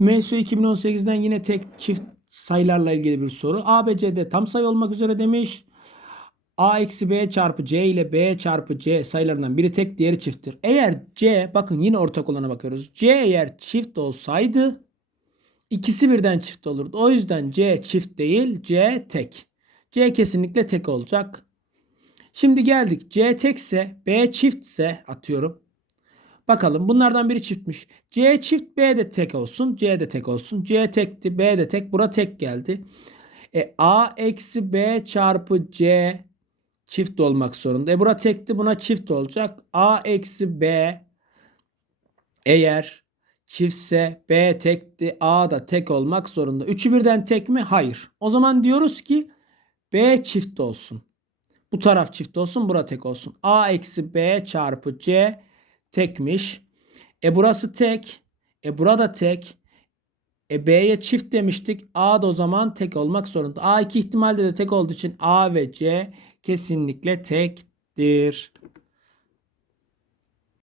MSU 2018'den yine tek çift sayılarla ilgili bir soru. A, B, C'de tam sayı olmak üzere demiş. A eksi B çarpı C ile B çarpı C sayılarından biri tek diğeri çifttir. Eğer C bakın yine ortak olana bakıyoruz. C eğer çift olsaydı ikisi birden çift olurdu. O yüzden C çift değil C tek. C kesinlikle tek olacak. Şimdi geldik. C tekse B çiftse atıyorum. Bakalım bunlardan biri çiftmiş. C çift B de tek olsun. C de tek olsun. C tekti B de tek. Bura tek geldi. E, A eksi B çarpı C çift olmak zorunda. E bura tekti buna çift olacak. A eksi B eğer çiftse B tekti A da tek olmak zorunda. Üçü birden tek mi? Hayır. O zaman diyoruz ki B çift olsun. Bu taraf çift olsun, bura tek olsun. A eksi B çarpı C tekmiş. E burası tek. E burada tek. E B'ye çift demiştik. A da o zaman tek olmak zorunda. A iki ihtimalde de tek olduğu için A ve C kesinlikle tektir.